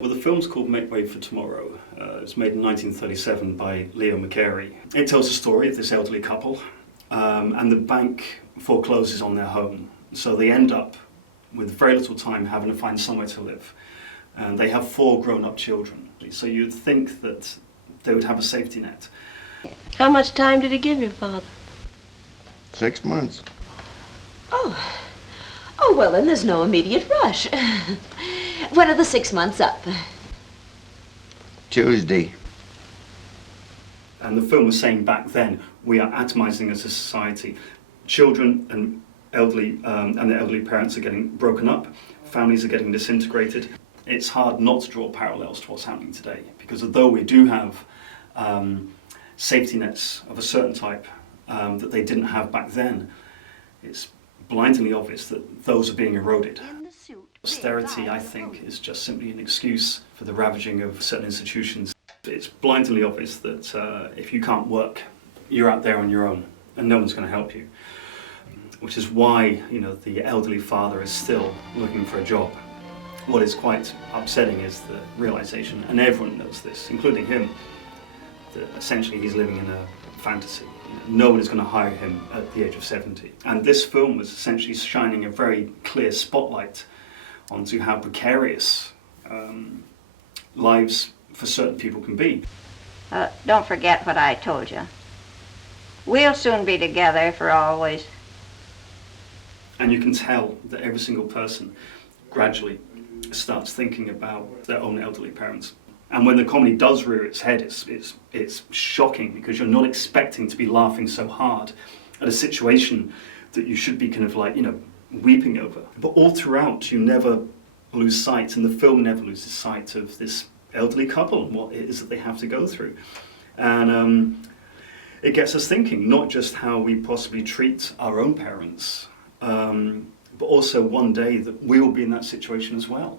Well, the film's called Make Way for Tomorrow. It was made in 1937 by Leo McCarey. It tells the story of this elderly couple, and the bank forecloses on their home. So they end up with very little time having to find somewhere to live. And they have 4 grown-up children. So you'd think that they would have a safety net. How much time did he give your father? 6 months. Oh, well, then there's no immediate rush. When are the 6 months up? Tuesday. And the film was saying back then, we are atomizing as a society. Children and their elderly parents are getting broken up, families are getting disintegrated. It's hard not to draw parallels to what's happening today, because although we do have safety nets of a certain type that they didn't have back then, it's blindingly obvious that those are being eroded. Austerity, I think, is just simply an excuse for the ravaging of certain institutions. It's blindingly obvious that if you can't work, you're out there on your own and no one's going to help you. Which is why, the elderly father is still looking for a job. What is quite upsetting is the realization, and everyone knows this, including him, that essentially he's living in a fantasy. No one is going to hire him at the age of 70. And this film was essentially shining a very clear spotlight onto how precarious lives for certain people can be. Don't forget what I told you. We'll soon be together for always. And you can tell that every single person gradually starts thinking about their own elderly parents. And when the comedy does rear its head, it's shocking, because you're not expecting to be laughing so hard at a situation that you should be kind of like, weeping over. But all throughout, you never lose sight, and the film never loses sight of this elderly couple and what it is that they have to go through. And it gets us thinking, not just how we possibly treat our own parents, but also one day that we will be in that situation as well.